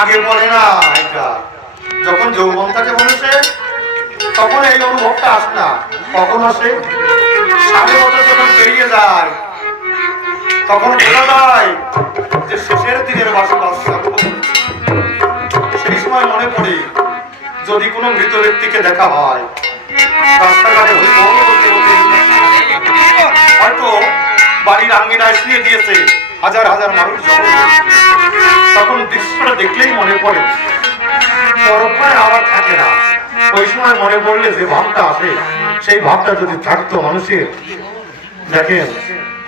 আগে বলে না এটা, যখন যৌবন থাকে বলেছে তখন এই অনুভবটা আসে না। কখন আসে? 60 বছর যখন পেরিয়ে যায় তখন বোঝা যায় যে শেষের দিনের বাসা। সেই সময় মনে পড়ে যদি কোনো মৃত ব্যক্তিকে দেখা হয় রাস্তাঘাটে, হয়তো বাড়ির আঙ্গিনায় শুয়ে দিয়েছে হাজার হাজার মানুষ, তখন দৃশ্যটা দেখলেই মনে পড়ে, পরক্ষণে আবার থাকে না। ওই সময় মনে পড়লে যে ভাবটা আসে, সেই ভাবটা যদি থাকতো মানুষের, দেখেন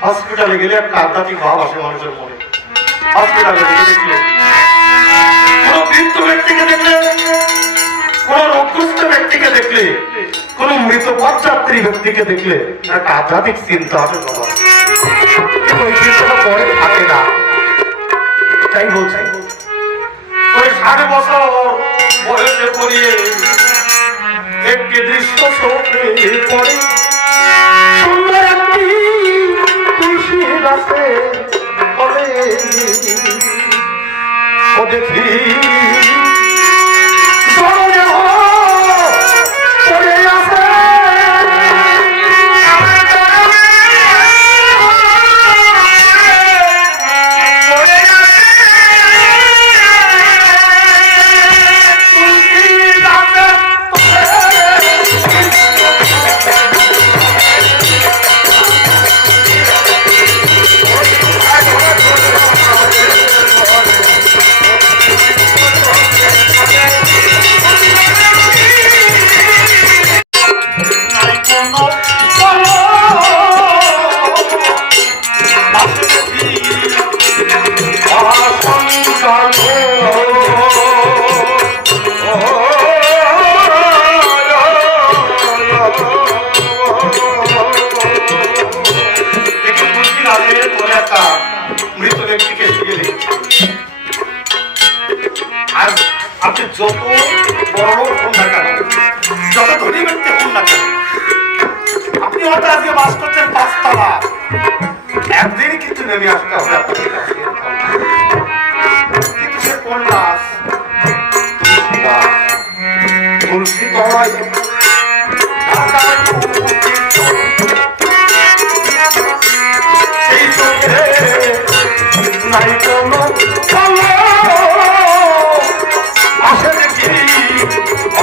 হসপিটালে গেলে একটা আধ্যাত্মিক ভাব আসে মানুষের মনে। হসপিটালে দেখলে, কোন বৃদ্ধ ব্যক্তিকে দেখলে, কোন রোগগ্রস্ত ব্যক্তিকে দেখলে, কোন মৃত পথযাত্রী ব্যক্তিকে দেখলে একটা আধ্যাত্মিক চিন্তা আসে সবার, কিন্তু ওই চিন্তাটা পরে থাকে না। তাই বলছি ওই 60 বছর বয়সে পড়িয়ে একটি দৃশ্য চোখে পড়ে, সুন্দর একটি তুলসী গাছে বলে ও দেখি মৃত ব্যক্তিকে আর আপনি যত বড় হন না কেন, যত ধনী ব্যক্তি হন না কেন, আপনি হয়তো আজকে বাস করছেন 5 তলা, একদিন কিন্তু নেমে আসতে হবে আপনাকে। কিন্তু সে কোন গাছ? তুলসী তলায় সেই চোখে নাই কোনো আসে দেখি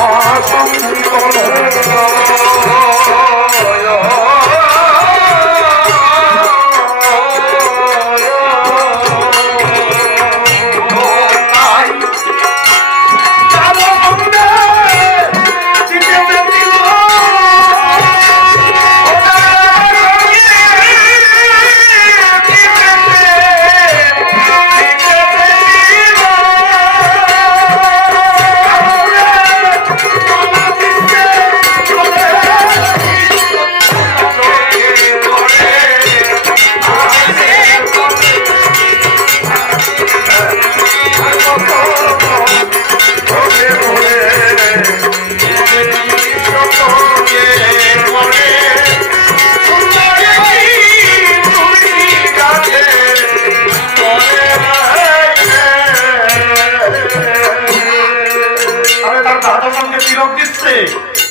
অসংখ্য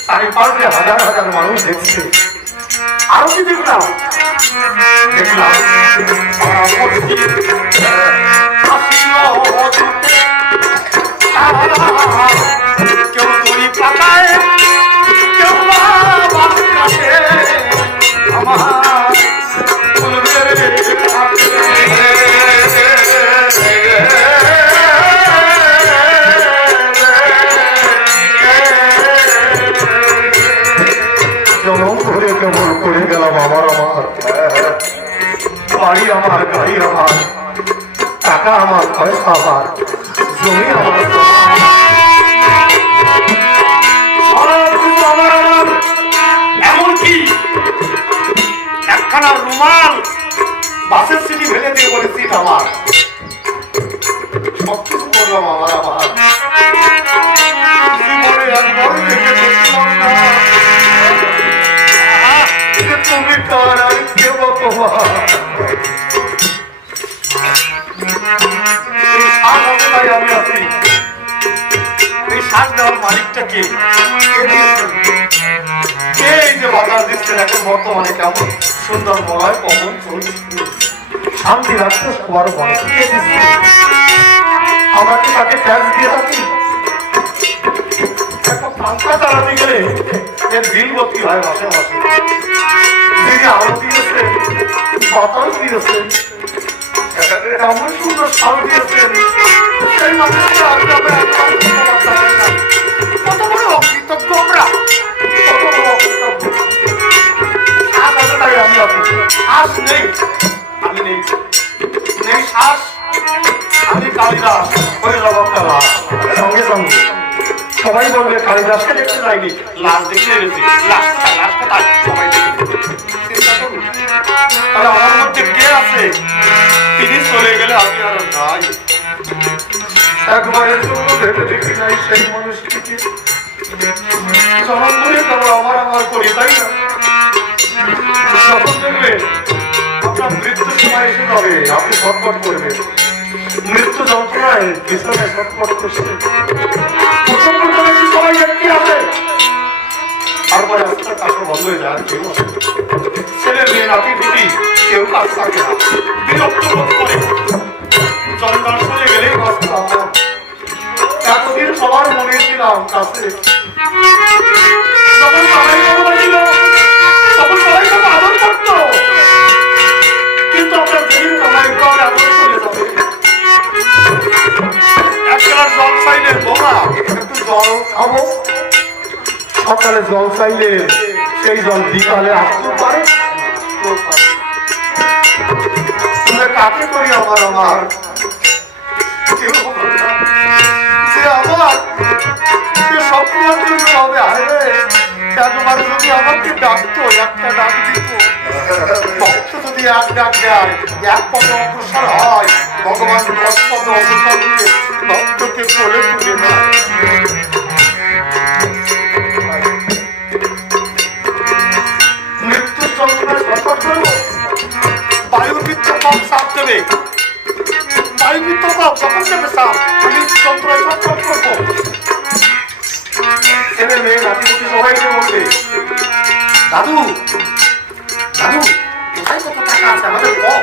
চারিপাশে হাজার হাজার মানুষ দেখছে। আরো কি দেখলাম? দেখলাম কেউ দড়ি পাকায়, কেউ আমার জনম ধরে কেমন করে গেলাম। আমার বাড়ি আমার, গাড়ি আমার, টাকা আমার, পয়সা আমার, জমি আমার, এমনকি একখানা রুমাল বাসের সিটি ভেঙে দিয়ে বলে সিট আমার, সবকিছু করলাম আমার। তুমি কার আর কেউ তোমার আমি আছি। দিকটা কে দিয়েছেন? কে এই যে বাতাস দিচ্ছেন এখন বর্তমানে কেমন সুন্দর মলয় পবন চলছে, শান্তি রাখতে সবার মনে কে দিচ্ছে? আমরা কি তাকে ট্যাক্স দিয়ে থাকি? একটা পাঙ্খা চালাতে গেলে এর বিল ভর্তি হয় মাসে মাসে। যিনি আলো দিয়েছেন, বাতাস দিয়েছেন, এমন সুন্দর সাল দিয়েছেন, সেই মানুষকে আজ আমরা কত বড় অকৃতজ্ঞ আমরা, কত বড় অকৃতজ্ঞ। শ্বাস আছে তাই আমি আছি, শ্বাস নেই আমি নেই, নেই শ্বাস আমি কালিদাস হয়ে যাবো একটা লাশ। সঙ্গে সঙ্গে সবাই বলবে কালিদাসকে দেখতে যায়নি, লাশ দেখে এসেছি, লাশটা তাই সবাই দেখে। চিন্তা করুন তাহলে আমার মধ্যে কে আছে? তিনি চলে গেলে আমি আর নাই। একবারের জন্য ভেবে দেখি নাই সেই মানুষটিকে, জনম ধরে কেবল আমার করি, তাই না? যখন দেখবে আপনার মৃত্যুর সময় এসে যাবে, আপনি ছটফট করবেন, মৃত্যু যন্ত্রণায় বিছানায় ছটফট করছে, প্রথম প্রথমে সবাই একটি আছে, তারপরে আস্তে কাজ বন্ধ হয়ে যায়। কেউ ছেলে মেয়ে নাতি দিদি কেউ কাজ থাকে না, বিরক্ত বোধ করে, জনগণ চলে গেলেই এতদিন সবার মনে ছিলাম কাছে, যখন সবাই ছিল তখন সবাই সব আদর করত, কিন্তু আপনার যেদিন সবাই আদর চলে যাবে, এক গ্লাস জল চাইলে বোমা একটু জল খাবো, সকালে জল চাইলে সেই জল বিকালে আসতে পারে, কাকে করি আমার আমার কেউ সে আমার সে সবসময় হবে। আরে একবার যদি আমাকে ডাকতো, একটা ডাক দিত, ভক্ত যদি এক ডাক দেয়, এক পদ অগ্রসর হয়, ভগবান 10 পদ অগ্রসর দিয়ে ভক্তকে কোলে তুলে নেয়। মৃত্যুর যন্ত্রণায় ছটফট করবো, বায়ুবৃত্ত কম সাপ দেবে, বায়ুবৃত্ত কম যখন দেবে সাপ, আমি যন্ত্রণায় ছটফট করবো। ছেলে মেয়ে নাতিপুতি সবাইকে বলবে, দাদু দাদু কোথায় কত টাকা আছে আমাদের কম,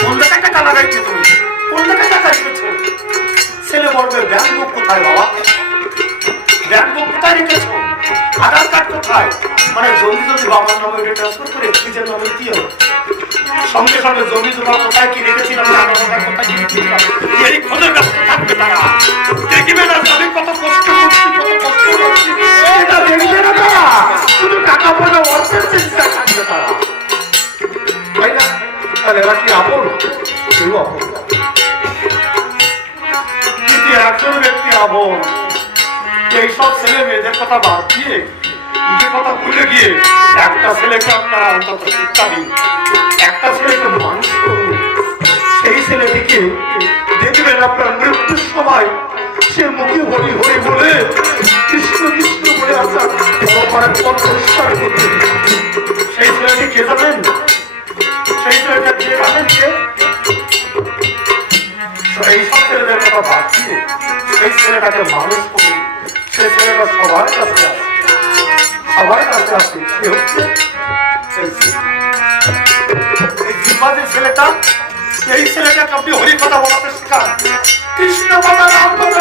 কোন জায়গায় টাকা লাগাইছো তুমি, কোন জায়গায় টাকা রেখেছো? ছেলে বলবে ব্যাংক বুক কোথায় বাবা, ব্যাংক বুক কোথায় রেখেছো, আধার কার্ড কোথায়? মানে জমি যদি বাবার নামে ট্রান্সফার করে নিজের নামে দিয়ে হবে, সঙ্গে সঙ্গে জমি জমা কোথায় কি রেখেছিলাম, কোথায় কি রেখেছিলাম, এই খোঁজে ব্যস্ত থাকবে তারা। দেখবে না আমি কত কষ্ট করছি, কত কষ্ট করছি, এটা দেখবে না তারা, শুধু টাকা পয়সা অর্থের চিন্তা থাকবে তারা, তাই না? তাহলে এরা কি আপন? কেউ আপন। কিন্তু একজন ব্যক্তি আপন, এইসব ছেলে মেয়েদের কথা বাদ দিয়ে নিজের কথা ভুলে গিয়ে একটা ছেলেকে আপনারা অন্তত শিক্ষা দিন, একটা ছেলেকে মানুষ করুন, সেই ছেলেটিকে দেখবেন আপনার মৃত্যুর সময় সে মুখে হরি হরি বলে কৃষ্ণ কৃষ্ণ বলে আপনার পথ পরিষ্কার করতে। সেই ছেলেটি কে যাবেন? সেই ছেলেটা কে যাবেন? এইসব ছেলেদের কথা বাদ দিয়ে সেই ছেলেটাকে মানুষ করুন, সেই ছেলেটা সবার কাছে আসে, সবার কাছে আসে। সে হচ্ছে এই ছেলেটা, এই ছেলেটাকে আপনি হরি কথা বলাতে শেখান, কৃষ্ণ কথা, রাম কথা,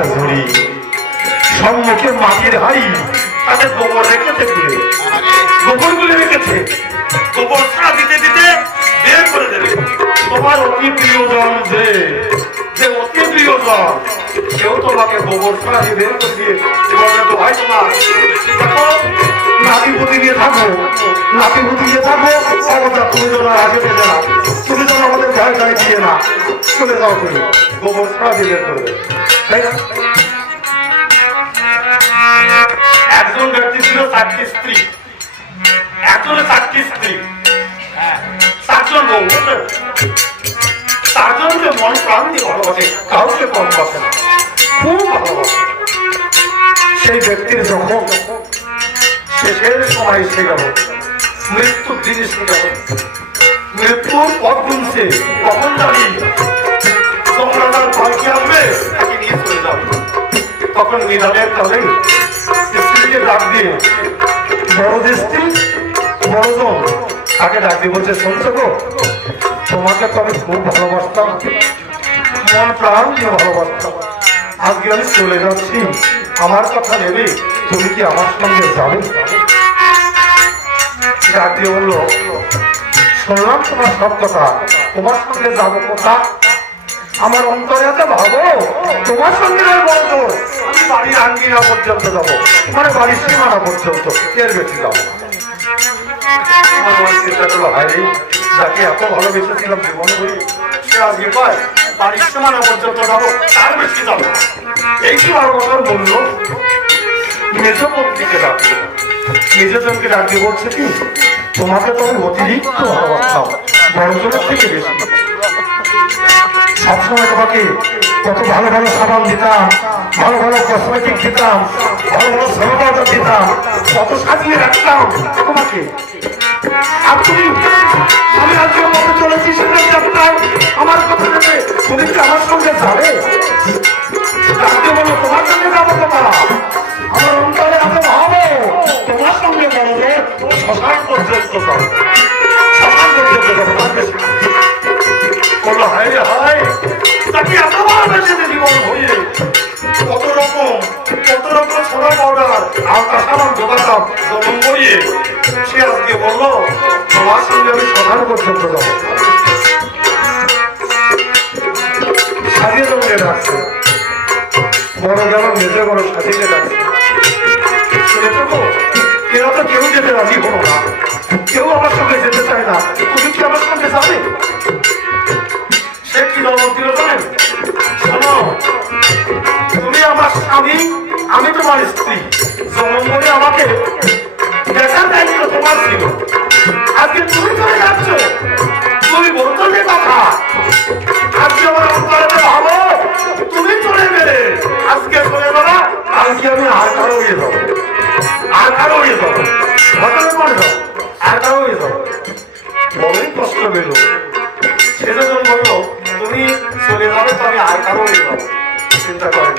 লোহার ঝুড়ি, সম্মুখে মাটির হাড়ি, তাতে গোবর রেখেছে তুলে, গোবর গুলে রেখেছে। গোবর ছাড়া দিতে দিতে বের করে দেবে। তোমার অতি প্রিয়জন যে অতি প্রিয়জন, কেউ তোমাকে গোবর ছাড়া দিয়ে বের করে দিয়ে বলবে তো ভাই তোমার দেখো নাতিপুতি নিয়ে থাকো, নাতিপুতি নিয়ে থাকো, অবস্থা তুমি যেন আগে পেতে না, তুমি যেন আমাদের গায়ে গায়ে দিয়ে না, চলে যাও তুমি, গোবর ছাড়া দিয়ে বের করবে, তাই না? একজন ব্যক্তি ছিল 4টি স্ত্রী, একজনের 4টি স্ত্রী, 4জন বউ, চারজনকে মন প্রাণ দিয়ে ভালোবাসে, কাউকে কম বাসে না, খুব ভালোবাসে। সেই ব্যক্তির যখন শেষের সময় এসে গেল, মৃত্যুর দিন এসে গেল, মৃত্যুর পথ গুনছে, কখন জানি তোমরাদার পালকি আসবে, তাকে নিয়ে চলে যাবে। তখন নিদানের কালে স্ত্রীকে ডাক দিয়ে, বড় স্ত্রী বড়জন তাকে ডাক দিয়ে বলছে, শুনছো গো, তোমাকে তো আমি খুব ভালোবাসতাম, মন প্রাণ দিয়ে ভালোবাসতাম, আজকে আমি চলে যাচ্ছি, আমার কথা নেবে, তুমি কি আমার সঙ্গে যাবে? ডাক দিয়ে বললো, শুনলাম তোমার সব কথা, তোমার সঙ্গে যাবো কোথা? আমার অন্তরে এত ভাবো, তোমার সঙ্গে বলতো আমি বাড়ির আঙ্গিনা পর্যন্ত যাবো, মানে বাড়ির সীমানা পর্যন্ত, এর বেশি যাবো। চিন্তা করলো, হায় যাকে এত ভালোবেসেছিলাম জীবন করি, সে আজকে পায় বাড়ির সীমানা পর্যন্ত যাবো, তার বেশি যাবো। এই সময় বছর বললো, মেজ পত্নীকে ডাকলো, মেজজনকে ডাকিয়ে বলছে কি, তোমাকে তো আমি অতিরিক্ত ভালোবাসতাম, বড়জনের থেকে বেশি, সবসময় তোমাকে কত ভালো ভালো সাবান দিতাম, ভালো ভালো কসমেটিক দিতাম, ভালো ভালো সাবান দিতাম, কত সাজিয়ে রাখতাম তোমাকে। আর তুমি, আমি আজকে মতো চলেছি, সেটা জানতাম আমার কথা নেবে, তুমি কি আমার সঙ্গে যাবে? ডাকতে বলো, তোমার সঙ্গে যাবো তোমার, আমার অন্তরে এত ভাবো, তোমার সঙ্গে বলবে শ্মশান পর্যন্ত যাবো, শ্মশান পর্যন্ত যাবো, তার বেশি বললো, হায় হায় তাকে এত ভালোবেসেছে জীবন হয়ে, কত রকম সোনা পাউডার আর কাঁচামাল জোগাতাম জমন করিয়ে, সে আজকে বললো তোমার সঙ্গে আমি শ্মশান পর্যন্ত যাবো। সাজিয়ে জমকে ডাকছে, বড় গেল মেজে বড় সাজিয়ে ডাকছে, শুনেছো গো, এরা তো কেউ যেতে রাজি হলো না, কেউ আমার সঙ্গে যেতে চায় না, তুমি কি আমার সঙ্গে যাবে? সে কি জবাব দিল জানেন? শোনো, তুমি আমার স্বামী, আমি তোমার স্ত্রী, জন্ম করে আমাকে দেখার দায়িত্ব তোমার ছিল, আজকে তুমি চলে যাচ্ছ, তুমি বলতো যে কথা, আজকে আমার অন্তরে ভাবো, তুমি চলে গেলে, আজকে চলে যাবা, কালকে আমি আর কারো হয়ে যাবো, আর কারো হয়ে যাবো, ঘটনা করে যাবো, আর কারো হয়ে যাবো, বড়ই কষ্ট পেল। সেজন্য বললো, তুমি চলে যাবে তো আমি আর কারো হয়ে যাবো, চিন্তা করেন।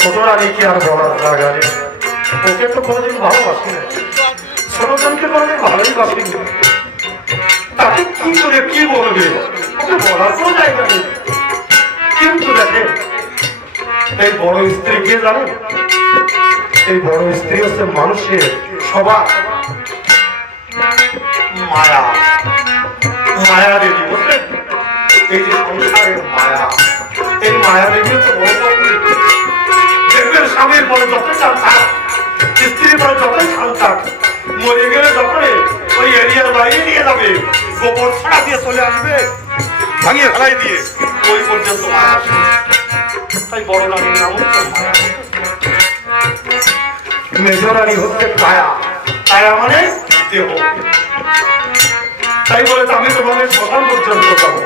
ছোট রানীকে আর বলার জায়গা নেই, ওকে তো কোনোদিন ভালোবাসি না, ছোটজনকে কোনোদিন ভালোই বাসি না, তাকে কি করে কি বলবে, ওকে বলার কোনো জায়গা নেই। কিন্তু দেখেন, এই বড় স্ত্রী কে জানেন? এই বড় স্ত্রী হচ্ছে মানুষের সবার মায়া, মায়া দেবী, বুঝলেন? এই যে সংসারের মায়া, এই মায়া দেবী হচ্ছে বড় পত্নী। দেখবেন স্বামীর বড় যতই চান থাক, স্ত্রীর বড় যতই চান থাক, মরে গেলে যখন ওই এরিয়ার বাইরে নিয়ে যাবে, গোবর ছাড়া দিয়ে চলে আসবে, ভাঙিয়ে ফেলাই দিয়ে, ওই পর্যন্ত মায়া আসবে। তাই বড় রানীর নাম হচ্ছে মায়া, মেজ রানী হচ্ছে কায়া, কায়া মানে দেহ। তাই বলে আমি তোমাদের শ্মশান পর্যন্ত যাবো,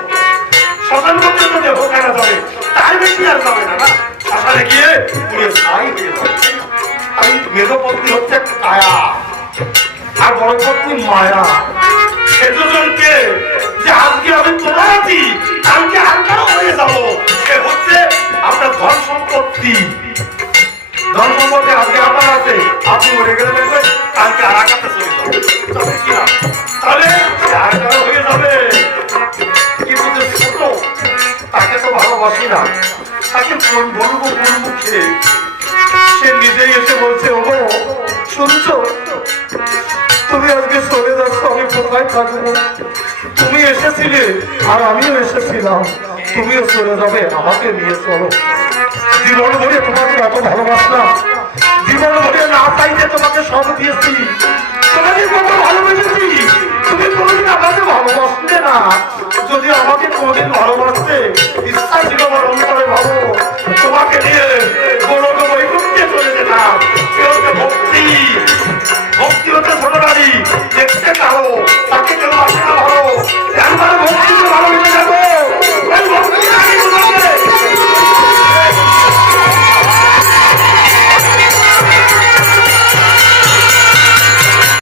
শ্মশান পর্যন্ত দেহ কেনা যাবে, তাই বেশি আর যাবে না, শ্মশানে গিয়ে পুড়ে ছাই হয়ে যাবে। আমি মেজ পত্নী হচ্ছে কায়া, আর বড় পত্নী মায়া। সেজনকে যে আজকে আমি তোমার আছি, কালকে আর কারো হয়ে যাবো, সে হচ্ছে আপনার ধন সম্পত্তি। ধন সম্পত্তি আজকে আপনার আছে, আপনি মরে গেলে দেখবেন কালকে আর আকাতে চলে যাবে, কিনা তাহলে আর কারো হয়ে যাবে। কিন্তু যে ছোট ভালোবাসি না, তাকে কোন বলবো কোন মুখে? সে নিজেই এসে বলছে, ওগো শুনছো, তুমি আজকে চলে যাচ্ছ, আমি কোথায় থাকবো? তুমি এসেছিলে আর আমিও এসেছিলাম, তুমিও চলে যাবে, আমাকে নিয়ে চলো। জীবন ভরে তোমাকে এত ভালোবাসলাম, জীবন ভরে না চাইতে তোমাকে সব দিয়েছি, তোমাকে কত